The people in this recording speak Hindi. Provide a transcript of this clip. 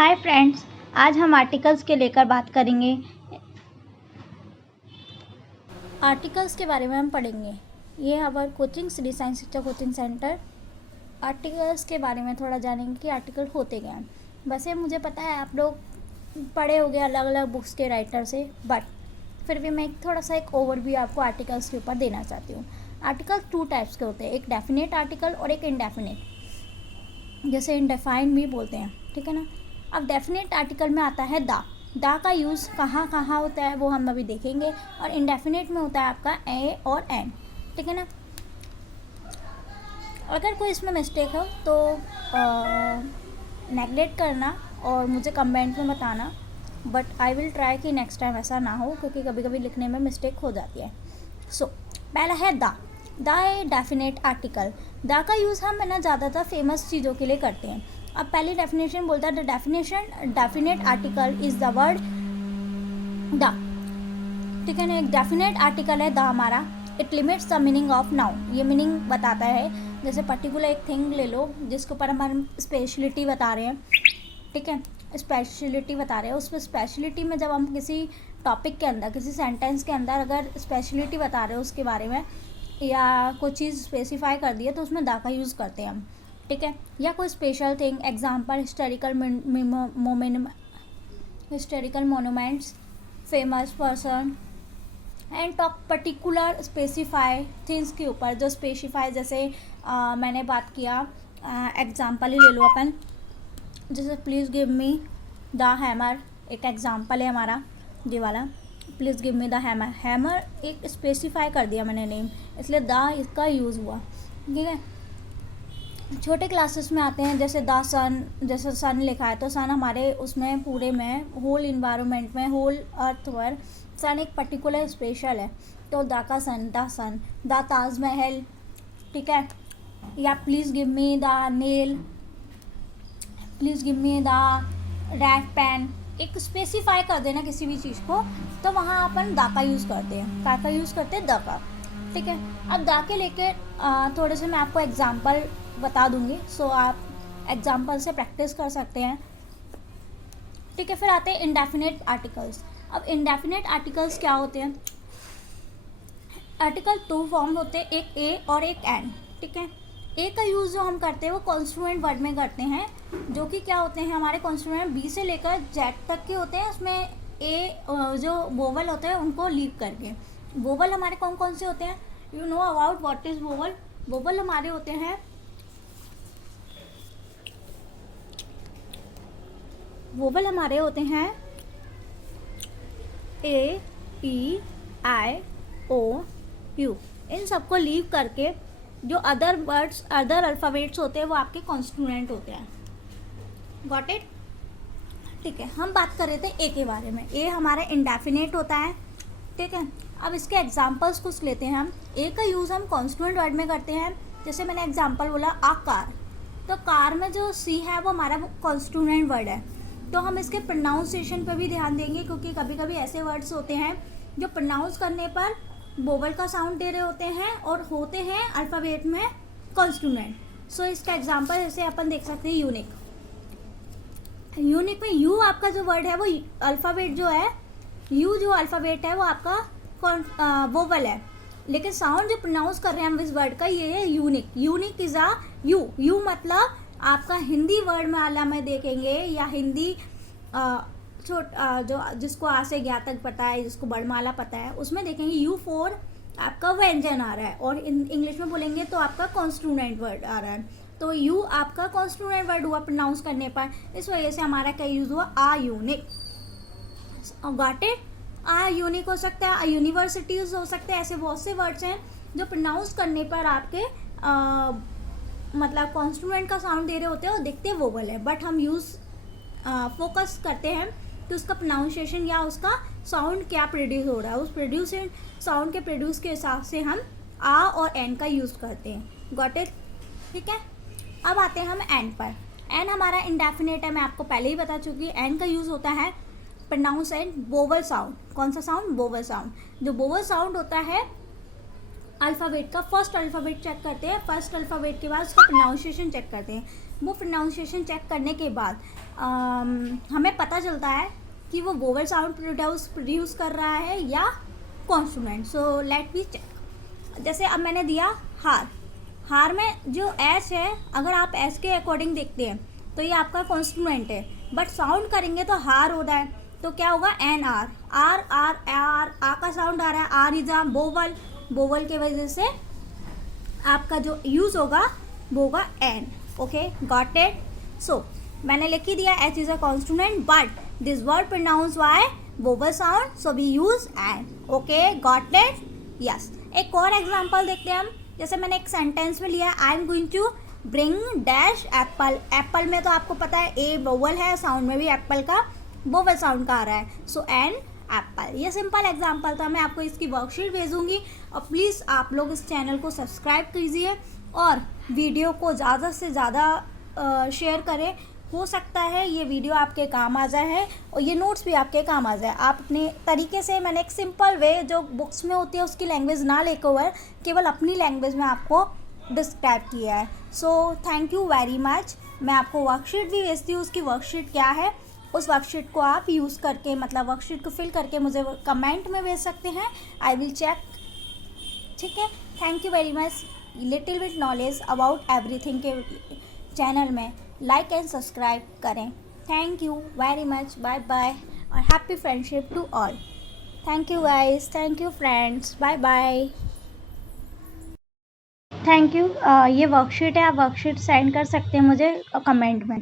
हाय फ्रेंड्स, आज हम आर्टिकल्स के लेकर बात करेंगे। आर्टिकल्स के बारे में हम पढ़ेंगे। ये हमारा कोचिंग श्री साई शिक्षा कोचिंग सेंटर। आर्टिकल्स के बारे में थोड़ा जानेंगे कि आर्टिकल होते क्या हैं। वैसे मुझे पता है आप लोग पढ़े होंगे अलग अलग बुक्स के राइटर से, बट फिर भी मैं थोड़ा सा एक ओवरव्यू आपको आर्टिकल्स के ऊपर देना चाहती हूँ। आर्टिकल 2 टाइप्स के होते हैं, एक डेफिनेट आर्टिकल और एक इनडेफिनेट, जैसे इनडिफाइंड भी बोलते हैं, ठीक है ना। अब डेफिनेट आर्टिकल में आता है दा का यूज़ कहाँ कहाँ होता है वो हम अभी देखेंगे, और इनडेफिनेट में होता है आपका ए और एन, ठीक है ना। अगर कोई इसमें मिस्टेक हो तो नेगलेक्ट करना और मुझे कमेंट में बताना, बट आई विल ट्राई कि नेक्स्ट टाइम ऐसा ना हो, क्योंकि कभी कभी लिखने में मिस्टेक हो जाती है। सो पहला है दा ए डेफिनेट आर्टिकल। दा का यूज़ हम है ना ज़्यादातर फेमस चीज़ों के लिए करते हैं। अब पहली डेफिनेशन बोलता है the definition definite article is the word the, ठीक है ना। एक डेफिनेट आर्टिकल है द हमारा, it limits the meaning of noun. ये मीनिंग बताता है, जैसे पर्टिकुलर एक थिंग ले लो जिसके ऊपर हम स्पेशलिटी बता रहे हैं, ठीक है, स्पेशलिटी बता रहे हैं। उस स्पेशलिटी में जब हम किसी टॉपिक के अंदर, किसी सेंटेंस के अंदर अगर स्पेशलिटी बता रहे हो उसके बारे में, या कोई चीज़ स्पेसिफाई कर दी है, तो उसमें दा का यूज़ करते हैं हम, ठीक है। या कोई special thing, example historical monuments, famous person, and talk particular specify things के ऊपर जो स्पेसिफाई, जैसे मैंने बात किया, एग्जांपल ही ले लो अपन, जैसे please give me the hammer, एक एग्जांपल है हमारा ये वाला, please give me the hammer. Hammer एक स्पेसिफाई कर दिया मैंने नेम, इसलिए द इसका यूज़ हुआ, ठीक है। छोटे क्लासेस में आते हैं, जैसे द सन, जैसे सन लिखा है तो सन हमारे उसमें पूरे में होल इन्वायरमेंट में, होल अर्थ पर सन एक पर्टिकुलर स्पेशल है, तो द का सन, द ताजमहल, ठीक है। या please give me the nail, please give me the red pen, एक स्पेसिफाई कर देना किसी भी चीज़ को, तो वहाँ अपन दा का यूज़ करते हैं, का यूज़ करते हैं द का, ठीक है। अब दा के लेके थोड़े से मैं आपको एग्जांपल बता दूंगी, सो आप एग्जांपल से प्रैक्टिस कर सकते हैं, ठीक है। फिर आते हैं इंडेफिनेट आर्टिकल्स। अब इंडेफिनेट आर्टिकल्स क्या होते हैं? आर्टिकल 2 फॉर्म होते हैं, एक ए और एक एन, ठीक है। ए का यूज़ जो हम करते हैं वो कॉन्स्टिट्यूएंट वर्ड में करते हैं, जो कि क्या होते हैं हमारे कॉन्स्टिट्यूएंट बी से लेकर जेड तक के होते हैं। उसमें ए जो वोवल होते हैं उनको लीव करके, वोवल हमारे कौन कौन से होते हैं? You know about what is vowel? Vowel हमारे होते हैं, वोवल हमारे होते हैं ए, ई, आई, ओ, यू। इन सबको लीव करके जो अदर वर्ड्स, अदर अल्फ़ाबेट्स होते हैं वो आपके कॉन्स्टिट्यूएंट होते हैं। Got it? ठीक है, हम बात कर रहे थे ए के बारे में। ए हमारा इंडेफिनेट होता है, ठीक है। अब इसके एग्जांपल्स कुछ लेते हैं हम। ए का यूज़ हम कॉन्स्टिट्यूएंट वर्ड में करते हैं, जैसे मैंने एग्जांपल बोला आ कार, तो कार में जो सी है वो हमारा कॉन्स्टिट्यूएंट वर्ड है, तो हम इसके प्रोनाउंसिएशन पर भी ध्यान देंगे, क्योंकि कभी कभी ऐसे वर्ड्स होते हैं जो प्रोनाउंस करने पर वोवल का साउंड दे रहे होते हैं और होते हैं अल्फ़ाबेट में कॉन्स्टिट्यूएंट। सो इसका एग्जांपल जैसे अपन देख सकते हैं यूनिक। यूनिक में यू आपका जो वर्ड है वो अल्फ़ाबेट जो है, यू जो अल्फ़ाबेट है वो आपका वोवल है, लेकिन साउंड जो प्रोनाउंस कर रहे हैं हम इस वर्ड का, ये है unique. Unique is a you. You मतलब आपका हिंदी वर्ड में आला में देखेंगे, या हिंदी जो जिसको आ से ज्ञा तक पता है, जिसको वर्णमाला पता है, उसमें देखेंगे यू फॉर आपका व्यंजन आ रहा है, और इंग्लिश में बोलेंगे तो आपका कॉन्स्टिट्यूएंट वर्ड आ रहा है, तो यू आपका कॉन्स्टिट्यूएंट वर्ड हुआ प्रोनाउंस करने पर, इस वजह से हमारा क्या यूज़ हुआ? A unique. Got it? A unique हो सकता है, आ यूनिवर्सिटीज़ हो सकते हैं, ऐसे बहुत से वर्ड्स हैं जो प्रोनाउंस करने पर आपके मतलब कॉन्स्टिट्यूएंट का साउंड दे रहे होते हैं और दिखते वोवल है, बट हम यूज़ फोकस करते हैं कि उसका प्रोनाउंसिएशन या उसका साउंड क्या प्रोड्यूस हो रहा है, उस प्रोड्यूस साउंड के प्रोड्यूस के हिसाब से हम आ और एन का यूज़ करते हैं। Got it? ठीक है। अब आते हैं हम एन पर। एन हमारा इंडेफिनेट है, मैं आपको पहले ही बता चुकी हूँ। एन का यूज़ होता है प्रोनाउंस एंड वोवल साउंड। कौन सा साउंड? Vowel sound. जो वोवल साउंड होता है अल्फ़ाबेट का, फर्स्ट अल्फ़ाबेट चेक करते हैं, फर्स्ट अल्फ़ाबेट के बाद उसका प्रोनाउंसिएशन चेक करते हैं। वो प्रोनाउंसिएशन चेक करने के बाद हमें पता चलता है कि वो वोवल साउंड प्रोड्यूस कर रहा है या consonant. So let me check. जैसे अब मैंने दिया हार. हार में जो एच है, अगर आप एच के अकॉर्डिंग देखते हैं तो ये आपका कॉन्स्टिट्यूएंट है, बट साउंड करेंगे तो हार होता है. तो क्या होगा, N R. R R R आ का साउंड आ रहा है. R is a vowel. Vowel के वजह से आपका जो यूज़ होगा वो होगा N. Okay, got it. So मैंने लिख ही दिया H is a constituent, but this word pronounce by vowel sound, so we use N. Okay, got it. Yes. एक और एग्जांपल देखते हैं हम. जैसे मैंने एक सेंटेंस में लिया, I am going to bring dash apple. Apple में तो आपको पता है ए वोवल है, साउंड में भी एप्पल का वोवल साउंड का आ रहा है. सो एन एप्पल. ये सिंपल एग्जांपल था. मैं आपको इसकी वर्कशीट भेजूंगी और प्लीज़ आप लोग इस चैनल को सब्सक्राइब कीजिए और वीडियो को ज़्यादा से ज़्यादा शेयर करें. हो सकता है ये वीडियो आपके काम आ जाए और ये नोट्स भी आपके काम आ जाए. आप अपने तरीके से, मैंने एक सिंपल वे जो बुक्स में होती है उसकी लैंग्वेज ना लेकर हुआ है, केवल अपनी लैंग्वेज में आपको डिस्क्राइब किया है. So thank you very much. मैं आपको वर्कशीट भी भेजती हूँ. उसकी वर्कशीट क्या है, उस वर्कशीट को आप यूज़ करके, मतलब वर्कशीट को फिल करके मुझे कमेंट में भेज सकते हैं. I will check. ठीक है. Thank you very much. Little bit knowledge about everything के चैनल में लाइक एंड सब्सक्राइब करें. Thank you very much. Bye bye और happy friendship to all. Thank you guys. Thank you friends. Bye bye. Thank you. ये वर्कशीट है, आप वर्कशीट सेंड कर सकते हैं मुझे कमेंट में.